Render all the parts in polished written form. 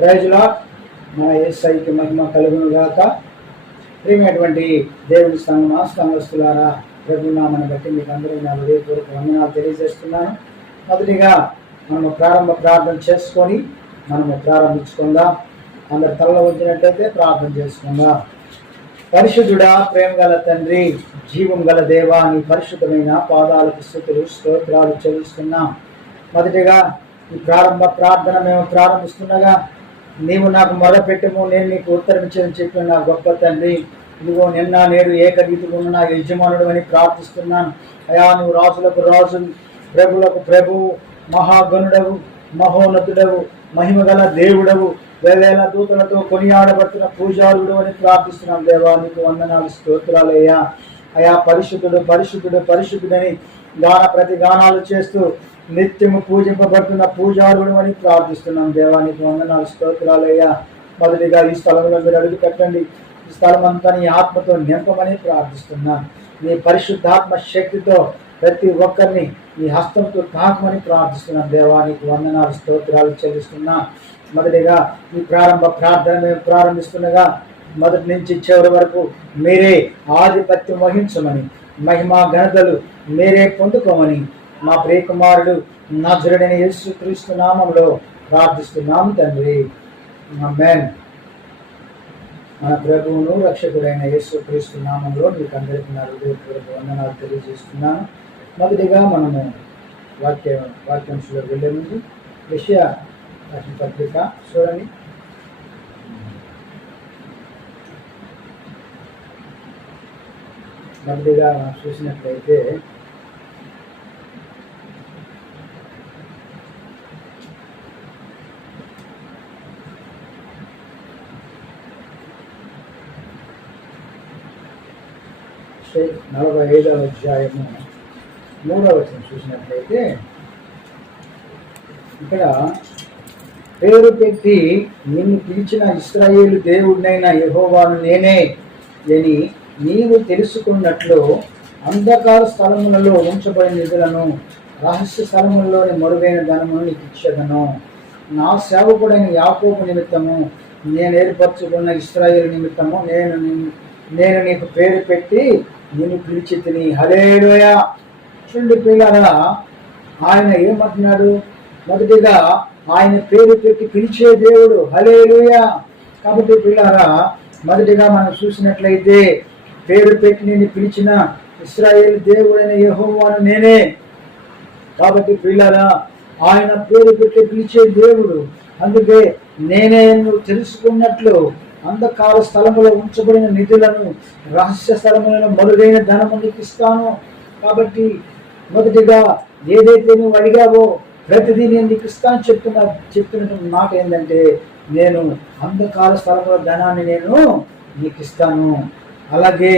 Praise lord. మన యేసయ్యకి మహిమ కలుగును గాక. ప్రియమైనటువంటి దేవుని సంఘస్థలారా, ప్రభు నామని బట్టి మీకు అందరికీ నా హృదయపూర్వక వందనాలు తెలియజేస్తున్నాను. మొదటిగా మనము ప్రారంభ ప్రార్థన చేసుకొని మనము ప్రారంభించుకుందాం. అందరు తలలో వచ్చినట్లయితే ప్రార్థన చేసుకుందాం. పరిశుద్ధుడా, ప్రేమ గల తండ్రి, జీవం గల దేవా, నీ పరిశుద్ధమైన పాదాలకు స్తుతులు స్తోత్రాలు చెల్లిస్తున్నాం. మొదటిగా ఈ ప్రారంభ ప్రార్థన మేము ప్రారంభిస్తుండగా నీవు నాకు మొదలుపెట్టము, నేను నీకు ఉత్తరించని చెప్పిన నా గొప్ప తండ్రి, ఇదిగో నిన్న నేడు ఏకరీతిగా ఉన్న నా యజమానుడు అని ప్రార్థిస్తున్నాను. అయా, నువ్వు రాజులకు రాజు, ప్రభులకు ప్రభువు, మహాగణుడవు, మహోన్నతుడవు, మహిమగల దేవుడవు, వేవేల దూతలతో కొనియాడబడుతున్న పూజారుడు అని ప్రార్థిస్తున్నాం. దేవా, నీకు వందనాలు స్తోత్రాలయ్యా. అయా, పరిశుద్ధుడు పరిశుద్ధుడు పరిశుద్ధుడని ప్రతి గానాలు చేస్తూ నిత్యము పూజింపబడుతున్న పూజారుడు అని ప్రార్థిస్తున్నాం. దేవా, నీకు వందనాలు స్తోత్రాలయ్యా. మొదటిగా ఈ స్థలంలో మీరు అడుగు పెట్టండి. ఈ స్థలం అంతా నీ ఆత్మతో నింపమని ప్రార్థిస్తున్నాను. నీ పరిశుద్ధాత్మ శక్తితో ప్రతి ఒక్కరిని నీ హస్తంతో తాకమని ప్రార్థిస్తున్నాం. దేవా, నీకు వందనాలు స్తోత్రాలు చెల్లిస్తున్నా. మొదటిగా ఈ ప్రారంభ ప్రార్థన మేము ప్రారంభిస్తుండగా మొదటి నుంచి చివరి వరకు మీరే ఆధిపత్యం వహించమని, మహిమా ఘనతలు మీరే పొందుకోమని మా ప్రియకుమారుడు నజరుడైన యేసుక్రీస్తు నామములో ప్రార్థిస్తున్నాము తండ్రి. ఆమేన్. మన ప్రభువును రక్షకుడైన యేసుక్రీస్తు నామంలో మీకు అందరికీ నా హృదయపూర్వక వందనాలు తెలియజేస్తున్నాను. మొదటిగా మనము వాక్యాంశంలో వెళ్ళే ముందు యెషయా రాసిన పత్రిక చూడండి. మొదటిగా మనం చూసినట్లయితే యెషయా 45వ అధ్యాయము 3వ వచనం చూసినట్లయితే ఇక్కడ పేరు పెట్టి నిన్ను పిలిచిన ఇశ్రాయేలు దేవుడినైన యెహోవాను నేనే అని నీవు తెలుసుకున్నట్లు అంధకార స్థలములలో ఉంచబడిన నిధులను, రహస్య స్థలములలోని మరుగైన ధనమును నీకు ఇచ్చేదను. నా సేవకుడైన యాకోబు నిమిత్తము నేను ఏర్పరచుకున్న ఇశ్రాయేలు నిమిత్తము నేను నీకు పేరు పెట్టి నిన్ను పిలిచి తిని. హల్లెలూయా. చూడండి పిల్లరా, ఆయన ఏమంటున్నాడు? మొదటిగా ఆయన పేరు పెట్టి పిలిచే దేవుడు. హల్లెలూయా. కాబట్టి పిల్లరా, మొదటిగా మనం చూసినట్లయితే పేరు పెట్టి నేను పిలిచిన ఇశ్రాయేలు దేవుడైన యెహోవాను నేనే. కాబట్టి పిల్లరా, ఆయన పేరు పెట్టి పిలిచే దేవుడు. అందుకే నేనే నువ్వు తెలుసుకున్నట్లు అంధకార స్థలములో ఉంచబడిన నిధులను, రహస్య స్థలములను, మరుగైన ధనము నీకు ఇస్తాను. కాబట్టి మొదటిగా ఏదైతే నువ్వు అడిగావో ప్రతిదీ నేను నీకు ఇస్తాను చెప్తున్న మాట ఏంటంటే, నేను అంధకార స్థలంలో ధనాన్ని నేను నీకు ఇస్తాను, అలాగే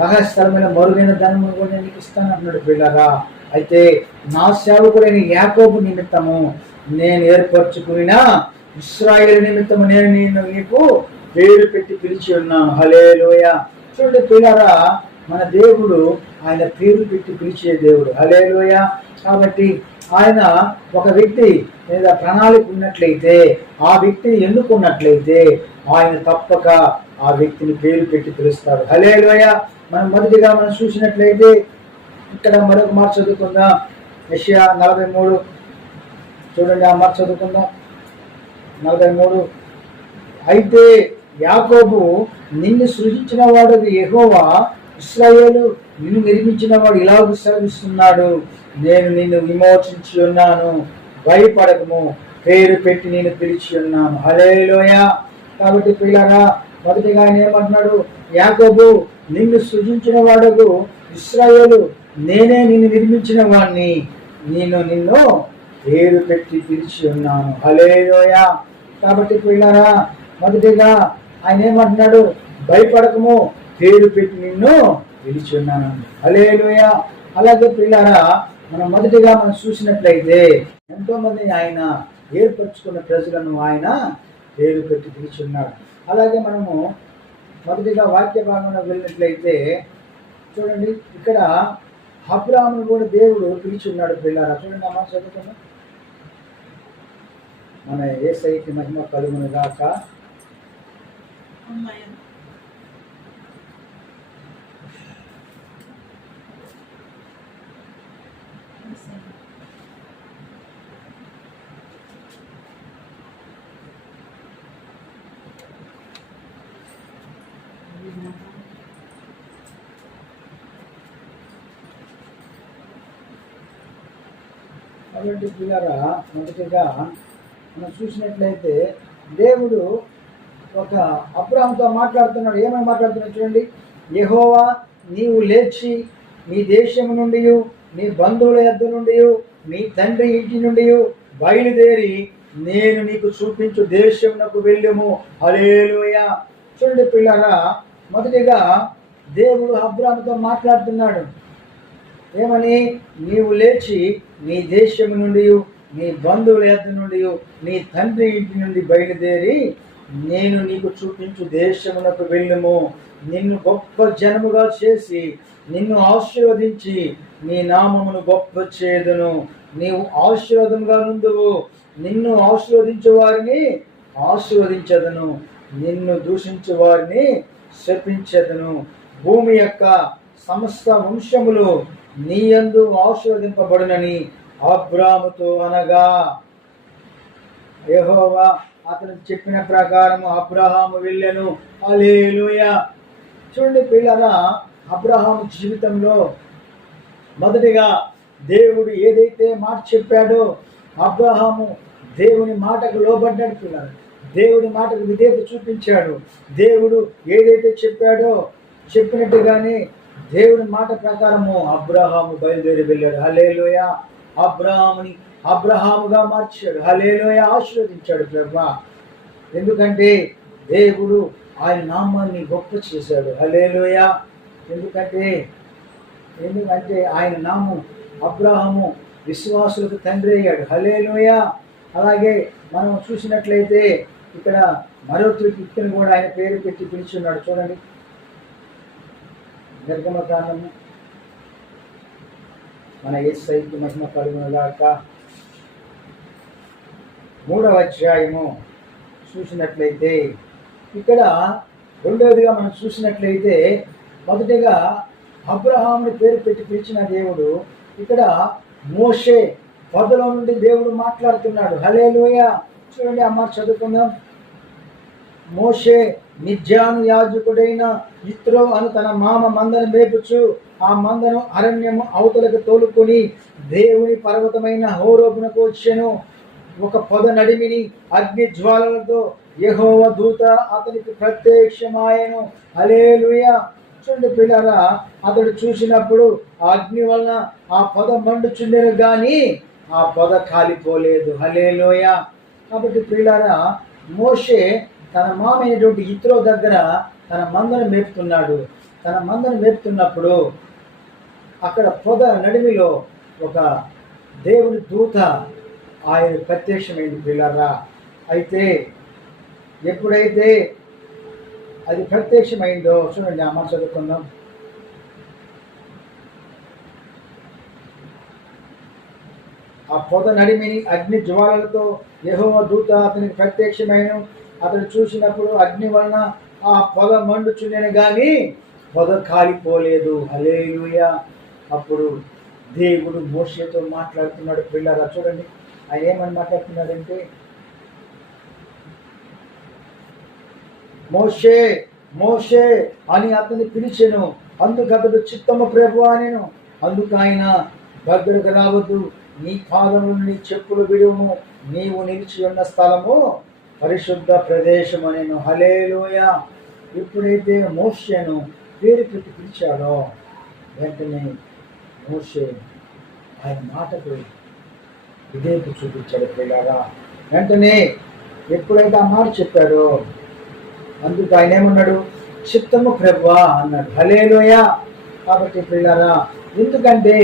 రహస్య స్థలమైన మరుగైన ధనము కూడా నేను నీకు ఇస్తాను అంటున్నాడు పిల్లరా. అయితే నా సేవకుడైన యాకోబు నిమిత్తము నేను ఏర్పరచుకున్న ఇశ్రాయేలు నిమిత్తము నేను నీకు పేరు పెట్టి పిలిచి ఉన్నాను. హల్లెలూయా. చూడండి పిల్లరా, మన దేవుడు ఆయన పేరు పెట్టి పిలిచే దేవుడు. హల్లెలూయా. కాబట్టి ఆయన ఒక వ్యక్తి లేదా ప్రణాళిక ఉన్నట్లయితే, ఆ వ్యక్తిని ఎన్నుకున్నట్లయితే ఆయన తప్పక ఆ వ్యక్తిని పేరు పెట్టి పిలుస్తాడు. హల్లెలూయా. మనం మొదటిగా మనం చూసినట్లయితే ఇక్కడ మరొక మాట చదువుకుందాం. యెషయా 43 చూడండి, ఆ మాట చదువుకుందాం. 43. అయితే యాకోబు నిన్ను సృజించిన వాడు యెహోవా, ఇశ్రాయేలు నిన్ను నిర్మించిన వాడు ఇలాగ సెలవిస్తున్నాడు, నేను నిన్ను విమోచించి ఉన్నాను, భయపడకము, పేరు పెట్టి నేను పిలిచి ఉన్నాను. హల్లెలూయా. కాబట్టి పిల్లరా, మొదటిగా ఆయన ఏమంటున్నాడు? యాకోబు నిన్ను సృజించిన వాడు ఇశ్రాయేలు, నేనే నిన్ను నిర్మించిన వాడిని, నిన్ను పేరు పెట్టి పిలిచి ఉన్నాను. హల్లెలూయా. కాబట్టి పిల్లరా, మొదటిగా ఆయన ఏమంటున్నాడు? భయపడకము, పేరు పెట్టి నిన్ను పిలిచి ఉన్నాను. హల్లెలూయా. అలాగే పిల్లరా, మనం మొదటిగా మనం చూసినట్లయితే ఎంతో మంది ఆయన ఏర్పరచుకున్న ప్రజలను ఆయన పేరు పెట్టి పిలిచి ఉన్నాడు. అలాగే మనము మొదటిగా వాక్య భాగంలో వెళ్ళినట్లయితే చూడండి, ఇక్కడ అబ్రాహామును కూడా దేవుడు పిలిచి ఉన్నాడు పిల్లారా. చూడండి, అమ్మ చదువుకున్నాం. మన యేసయ్యకి మహిమ కలుగును గాక. కాబట్టి పిల్లరా, మొదటిగా మనం చూసినట్లయితే దేవుడు ఒక అబ్రాహాముతో మాట్లాడుతున్నాడు. ఏమని మాట్లాడుతున్నాడు చూడండి. యెహోవా, నీవు లేచి నీ దేశం నుండి, నీ బంధువుల యొద్ద నుండి, నీ తండ్రి ఇంటి నుండి బయలుదేరి నేను నీకు చూపించు దేశమునకు వెళ్ళుము. హల్లెలూయా. చూడండి పిల్లరా, మొదటిగా దేవుడు అబ్రాహాముతో మాట్లాడుతున్నాడు. ఏమని? నీవు లేచి నీ దేశం నుండి, నీ బంధువుల యొద్ద నుండి, నీ తండ్రి ఇంటి నుండి బయలుదేరి నేను నీకు చూపించు దేశమునకు వెళ్ళుము. నిన్ను గొప్ప జనముగా చేసి నిన్ను ఆశీర్వదించి నీ నామమును గొప్ప చేదును. నీవు ఆశీర్వాదముగా నుందువు. నిన్ను ఆశీర్వదించు వారిని ఆశీర్వదించదును, నిన్ను దూషించు వారిని శపించదును. భూమి యొక్క సమస్త వంశములు నీ యందు ఆశీర్వదింపబడునని అబ్రాహాముతో అనగా, యెహోవా అతను చెప్పిన ప్రకారము అబ్రహాము వెళ్ళెను. హల్లెలూయా. చూడండి పిల్లరా, అబ్రహాము జీవితంలో మొదటిగా దేవుడు ఏదైతే మాట చెప్పాడో అబ్రహాము దేవుని మాటకు లోబడ్డాడు. పిల్లలు, దేవుడి మాటకు విధేయత చూపించాడు. దేవుడు ఏదైతే చెప్పాడో చెప్పినట్టుగానే దేవుడి మాట ప్రకారము అబ్రహాము బయలుదేరి వెళ్ళాడు. హల్లెలూయా. అబ్రహాముని అబ్రహాముగా మార్చాడు. హల్లెలూయా. ఆశీర్వదించాడు ప్రభువా. ఎందుకంటే దేవుడు ఆయన నామాన్ని గొప్ప చేశాడు. హల్లెలూయా. ఎందుకంటే ఆయన నామం అబ్రహాము విశ్వాసులకు తండ్రి అయ్యాడు. హల్లెలూయా. అలాగే మనం చూసినట్లయితే ఇక్కడ మరో వ్యక్తిని కూడా ఆయన పేరు పెట్టి పిలుచున్నాడు. చూడండి, నిర్గమకాండము, మన యేసయ్యకి మహిమ కలుగును గాక, 3వ అధ్యాయము చూసినట్లయితే ఇక్కడ రెండవదిగా మనం చూసినట్లయితే మొదటిగా అబ్రహాముని పేరు పెట్టి పిలిచిన దేవుడు ఇక్కడ మోషే పదలో నుండి దేవుడు మాట్లాడుతున్నాడు. హల్లెలూయా. చూడండి, అమ్మ చదువుకుందాం. మోషే మిద్యాను యాజకుడైన యిత్రో అను తన మామ మందను మేపుచు ఆ మందను అరణ్యము అవతలకు తోలుకొని దేవుని పర్వతమైన హోరేబునకు వచ్చెను. ఒక పొద నడిమిని అగ్ని జ్వాలలతో యెహోవా దూత అతనికి ప్రత్యక్షమాయెను. హల్లెలూయా. చూడండి పిల్లరా, అతడు చూసినప్పుడు ఆ అగ్ని వలన ఆ పొద మండుచుండెను గాని ఆ పొద కాలిపోలేదు. హల్లెలూయా. కాబట్టి పిల్లరా, మోషే తన మామైనటువంటి యిత్రో దగ్గర తన మందను మేపుతున్నాడు. తన మందను మేపుతున్నప్పుడు అక్కడ పొద నడిమిలో ఒక దేవుని దూత ఆయన ప్రత్యక్షమైంది పిల్లరా. అయితే ఎప్పుడైతే అది ప్రత్యక్షమైందో చూడండి, అమ్మ చదువుకుందాం. ఆ పొద నడిమిని అగ్ని జ్వాలలతో యెహోవా దూత అతనికి ప్రత్యక్షమైన అతను చూసినప్పుడు అగ్ని వలన ఆ పొద మండుచుండెను గాని పొద కాలిపోలేదు. హల్లెలూయా. అప్పుడు దేవుడు మోషేతో మాట్లాడుతున్నాడు. పిల్లరా చూడండి, ఆయన ఏమని మాట్లాడుతున్నాడంటే, మోషే మోషే అని అతన్ని పిలిచెను. అందుకు అతడు చిత్తము ప్రభువా అనెను. అందుకు ఆయన, దగ్గరకు రావద్దు, నీ పాదములు నీ చెప్పులు విడుము, నీవు నిలిచి ఉన్న స్థలము పరిశుద్ధ ప్రదేశం అనెను. హల్లెలూయా. ఎప్పుడైతే మోషేను పేరు పెట్టి పిలిచాడో వెంటనే మోషే ఆయన మాటకు విధేయత చూపించాడు. పిల్లరా, వెంటనే ఎప్పుడైతే ఆ మాట చెప్పాడో అందుకు ఆయన ఏమన్నాడు? చిత్తము ప్రభువా అన్నాడు. హల్లెలూయా. కాబట్టి పిల్లరా, ఎందుకంటే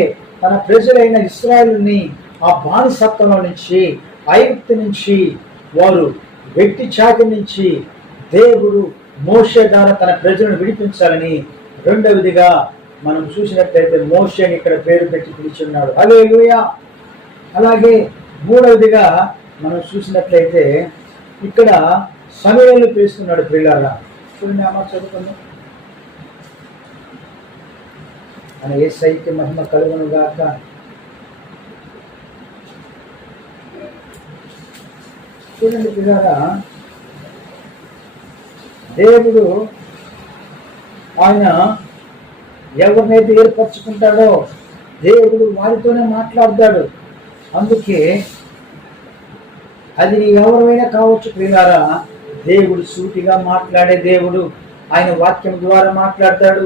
తన ప్రజలైన ఇశ్రాయేలుని ఆ బానిసత్వంలో నుంచి, ఐగుప్తు నుంచి, వారు వ్యక్తి చాటి నుంచి దేవుడు మోషే ద్వారా తన ప్రజలను విడిపించాలని రెండవదిగా మనం చూసినట్లయితే మోషేని ఇక్కడ పేరు పెట్టి పిలిచున్నాడు. హల్లెలూయా. అలాగే మూడవదిగా మనం చూసినట్లయితే ఇక్కడ సమూయేలు పిలుస్తున్నాడు ప్రియులారా. చూడండి అమ్మ చదువుకుందాం. మన యేసయ్యకి మహిమ కలుగును గాక. చూడండి ప్రియులారా, దేవుడు ఆయన ఎవరినైతే ఏర్పరచుకుంటాడో దేవుడు వారితోనే మాట్లాడతాడు. అందుకే అది ఎవరైనా కావచ్చు ప్రియులారా, దేవుడు సూటిగా మాట్లాడే దేవుడు. ఆయన వాక్యం ద్వారా మాట్లాడతాడు,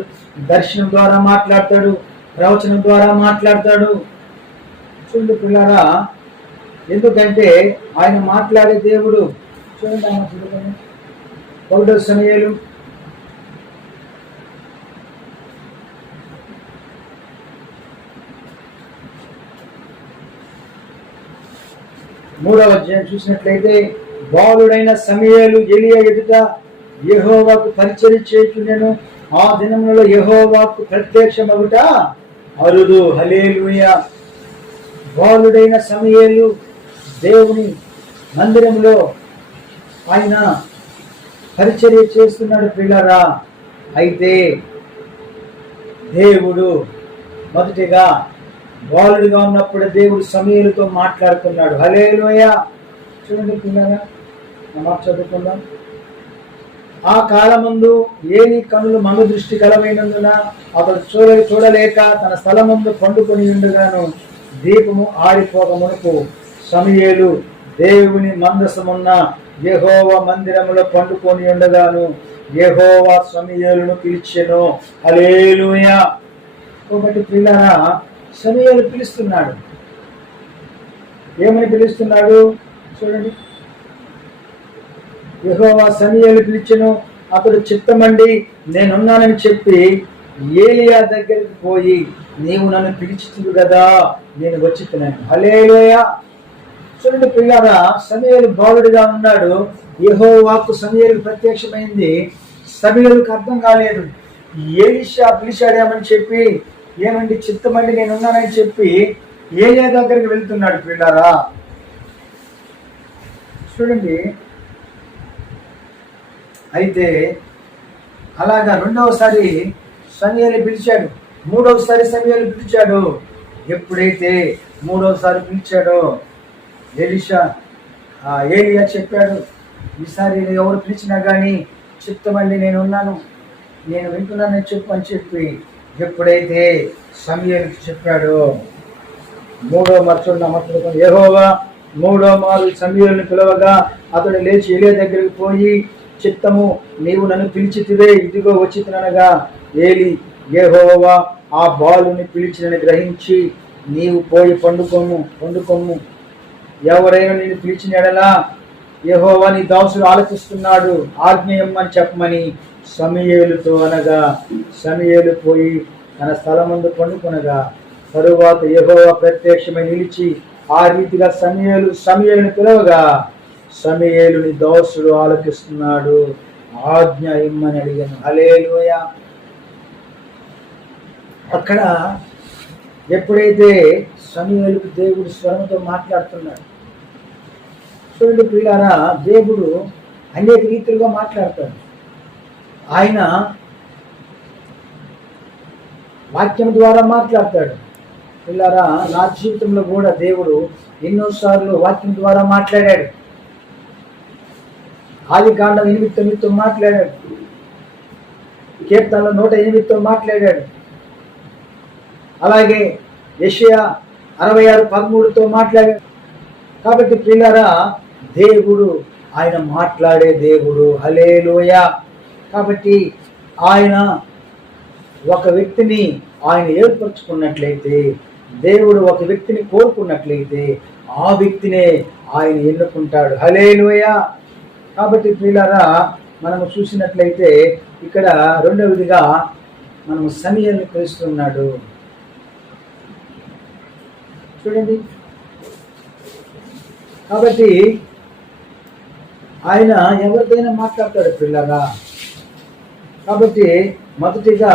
దర్శనం ద్వారా మాట్లాడతాడు, ప్రవచనం ద్వారా మాట్లాడతాడు. చూడండి ప్రియులారా, ఎందుకంటే ఆయన మాట్లాడే దేవుడు. చూడండి ఆయన చూడండి 1 సమూయేలు 3వ అధ్యాయం చూసినట్లయితే, బాలుడైన సమూయేలు ఎలీయా ఎదుట యెహోవాకు పరిచర్య చేయుచుండెను. ఆ దినములలో యెహోవాకు ప్రత్యక్షమగుట అరుదు. హల్లెలూయా. బాలుడైన సమూయేలు దేవుని మందిరంలో ఆయన పరిచర్య చేస్తున్నాడు ప్రియులారా. అయితే దేవుడు మొదటిగా బాలుడిగా ఉన్నప్పుడు దేవుడు సమూయేలుతో మాట్లాడుతున్నాడు. హల్లెలూయా. చూడండి పిల్లగా మాట చదువుకుందాం. ఆ కాలమందు ఏలీ కనులు మందు దృష్టి కలమైనందున అతడు చూడలేక తన స్థలమందు పండుకొని ఉండగాను దీపము ఆరిపోక మునుపు సమూయేలు దేవుని మందసమున్న యెహోవా మందిరములో పండుకొని ఉండగాను యెహోవా సమూయేలును పిలిచెను. హల్లెలూయా. కాబట్టి ప్రియులారా, సమూయేలు పిలుస్తున్నాడు. ఏమని పిలుస్తున్నాడు చూడండి. యెహోవా సమూయేలు పిలిచెను, అతడు చిత్తమండి నేనున్నానని చెప్పి ఏలియా దగ్గరికి పోయి, నీవు నన్ను పిలిచితివి కదా, నేను వచ్చితున్నాను. హల్లెలూయా. చూడండి ప్రియులారా, సమూయేలు బాలుడిగా ఉన్నాడు. యెహోవాకు సమూయేలుకు ప్రత్యక్షమైంది. సమూయేలుకు అర్థం కాలేదు. ఎలీషా పిలిచాడేమని చెప్పి, ఏమండి చిత్తమండి నేనున్నానని చెప్పి ఏలియా దగ్గరికి వెళ్తున్నాడు ప్రియులారా. చూడండి, అయితే అలాగా 2వసారి సమూయేలు పిలిచాడు, 3వసారి సమూయేలు పిలిచాడు. ఎప్పుడైతే 3వసారి పిలిచాడో ఏలియా చెప్పాడు, ఈసారి ఎవరు పిలిచినా కానీ చిత్తమండి నేనున్నాను, నేను వింటున్నానని చెప్పు అని చెప్పి ఎప్పుడైతే సమూయేలుకి చెప్పాడో 3వ మరచున్న యెహోవా 3వ మారు సమూయేలును పిలవగా అతడు లేచి ఏలియా దగ్గరికి పోయి, చిత్తము నీవు నన్ను పిలిచితివే, ఇదిగో వచ్చిననగా ఏలి యెహోవా ఆ బాలుని పిలిచినని గ్రహించి, నీవు పోయి పండుకొమ్ము, ఎవరైనా నిన్ను పిలిచిన ఎడలా యెహోవా నీ దాసుడు ఆలకిస్తున్నాడు, ఆజ్ఞ ఇమ్మని చెప్పమని సమూయేలుతో అనగా, సమూయేలు పోయి తన స్థలమందు పండుకొనగా తరువాత యెహోవా ప్రత్యక్షమై నిలిచి ఆ రీతిగా సమూయేలును పిలవగా, సమూయేలు నీ దాసుడు ఆలకిస్తున్నాడు, ఆజ్ఞ ఇమ్మని అడిగాను. హల్లెలూయా. అక్కడ ఎప్పుడైతే సమూయేలుకు దేవుడు స్వరంతో మాట్లాడుతున్నాడు. చూడండి ప్రియులారా, దేవుడు అనేక రీతిలుగా మాట్లాడతాడు. ఆయన వాక్యం ద్వారా మాట్లాడతాడు. ప్రియులారా, నా జీవితంలో కూడా దేవుడు ఎన్నోసార్లు వాక్యం ద్వారా మాట్లాడాడు. ఆదికాండం 8:9తో మాట్లాడాడు, కీర్తనలు 108తో మాట్లాడాడు, అలాగే యెషయా 66:13తో మాట్లాడాడు. కాబట్టి ప్రియులారా, దేవుడు ఆయన మాట్లాడే దేవుడు. హల్లెలూయా. కాబట్టి ఆయన ఒక వ్యక్తిని ఆయన ఏర్పరచుకున్నట్లయితే, దేవుడు ఒక వ్యక్తిని కోరుకున్నట్లయితే ఆ వ్యక్తినే ఆయన ఎన్నుకుంటాడు. హల్లెలూయా. కాబట్టి ప్రియులారా, మనము చూసినట్లయితే ఇక్కడ 2వదిగా మనము సమూయేలుని పిలుస్తున్నాడు. చూడండి, కాబట్టి ఆయన ఎవరిదైనా మాట్లాడతాడు పిల్లగా. కాబట్టి మొదటిగా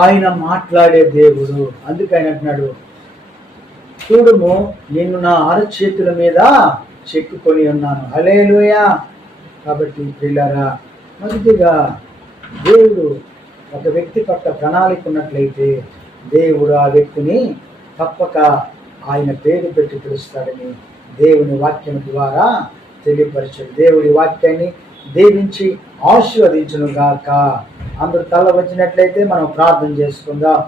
ఆయన మాట్లాడే దేవుడు. అందుకే ఆయన అంటున్నాడు, చూడుము, నిన్ను నా అరచేతుల మీద చెక్కుకొని ఉన్నాను. హల్లెలూయా. కాబట్టి ప్రియులారా, మొదటిగా దేవుడు ఒక వ్యక్తి పట్ల ప్రణాళిక ఉన్నట్లయితే దేవుడు ఆ వ్యక్తిని తప్పక ఆయన పేరు పెట్టి పిలుస్తాడని దేవుని వాక్యం ద్వారా తెలియపరిచాడు. దేవుడి వాక్యాన్ని దీవించి ఆశీర్వదించును గాక. అందరూ తల వచ్చినట్లయితే మనం ప్రార్థన చేసుకుందాం.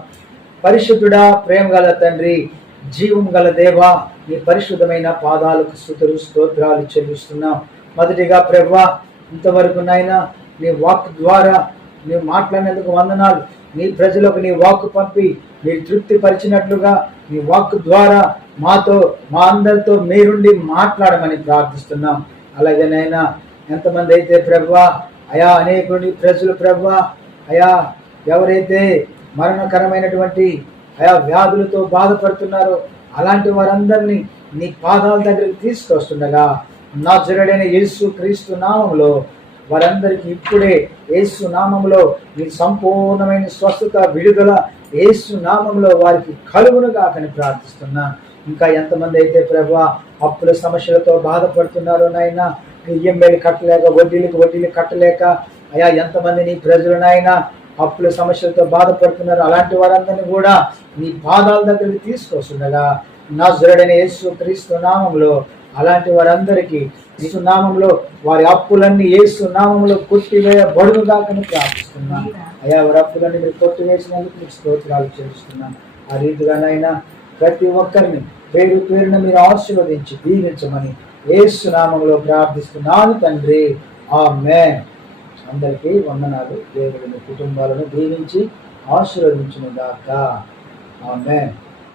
పరిశుద్ధుడా, ప్రేమ గల తండ్రి, జీవం గల దేవా, నీ పరిశుద్ధమైన పాదాలకు స్తుతులు స్తోత్రాలు చెల్లిస్తున్నాం. మొదటిగా ప్రభువా, ఇంతవరకు నాయనా నీ వాక్ ద్వారా నీవు మాట్లాడినందుకు వందనాలు. నీ ప్రజలకు నీ వాక్కు పంపి మీరు తృప్తి పరిచినట్లుగా నీ వాక్కు ద్వారా మాతో, మా అందరితో మీరుండి మాట్లాడమని ప్రార్థిస్తున్నాం. అలాగేనైనా ఎంతమంది అయితే ప్రభువా అయా అనేకులు నీ ప్రజలు ప్రభువా అయా ఎవరైతే మరణకరమైనటువంటి అయా వ్యాధులతో బాధపడుతున్నారో అలాంటి వారందరినీ నీ పాదాల దగ్గరికి తీసుకొస్తుండగా నజరేయుడైన యేసు క్రీస్తు నామములో వారందరికీ ఇప్పుడే యేసు నామములో నీ సంపూర్ణమైన స్వస్థత, విడుదల యేసు నామములో వారికి కలుగునుగా అని ప్రార్థిస్తున్నా. ఇంకా ఎంతమంది అయితే ప్రభువా అప్పుల సమస్యలతో బాధపడుతున్నారో నాయనా, ఈఎంఐలు కట్టలేక, వడ్డీలు కట్టలేక అయా ఎంతమంది నీ ప్రజలు నాయనా అప్పుల సమస్యలతో బాధపడుతున్నారు. అలాంటి వారందరినీ కూడా నీ పాదాల దగ్గరికి తీసుకొస్తుండగా నజరేయుడైన యేసు క్రీస్తు నామములో అలాంటి వారందరికీ యేసు నామములో వారి అప్పులన్నీ యేసు నామములో కొట్టివేయబడునుగా అని ప్రార్థిస్తున్నాను. అయా వారి అప్పులన్నీ మీరు కొట్టివేసినందుకు మీకు స్తోత్రాలు చెల్లిస్తున్నాను. ఆ రీతిగానైనా ప్రతి ఒక్కరిని పేరు పేరున మీరు ఆశీర్వదించి దీవించమని యేసు నామములో ప్రార్థిస్తున్నాను తండ్రి. ఆమేన్. అందరికీ వందనాలు. దేవుని కుటుంబాలను దీవించి ఆశీర్వదించును గాక. ఆమేన్.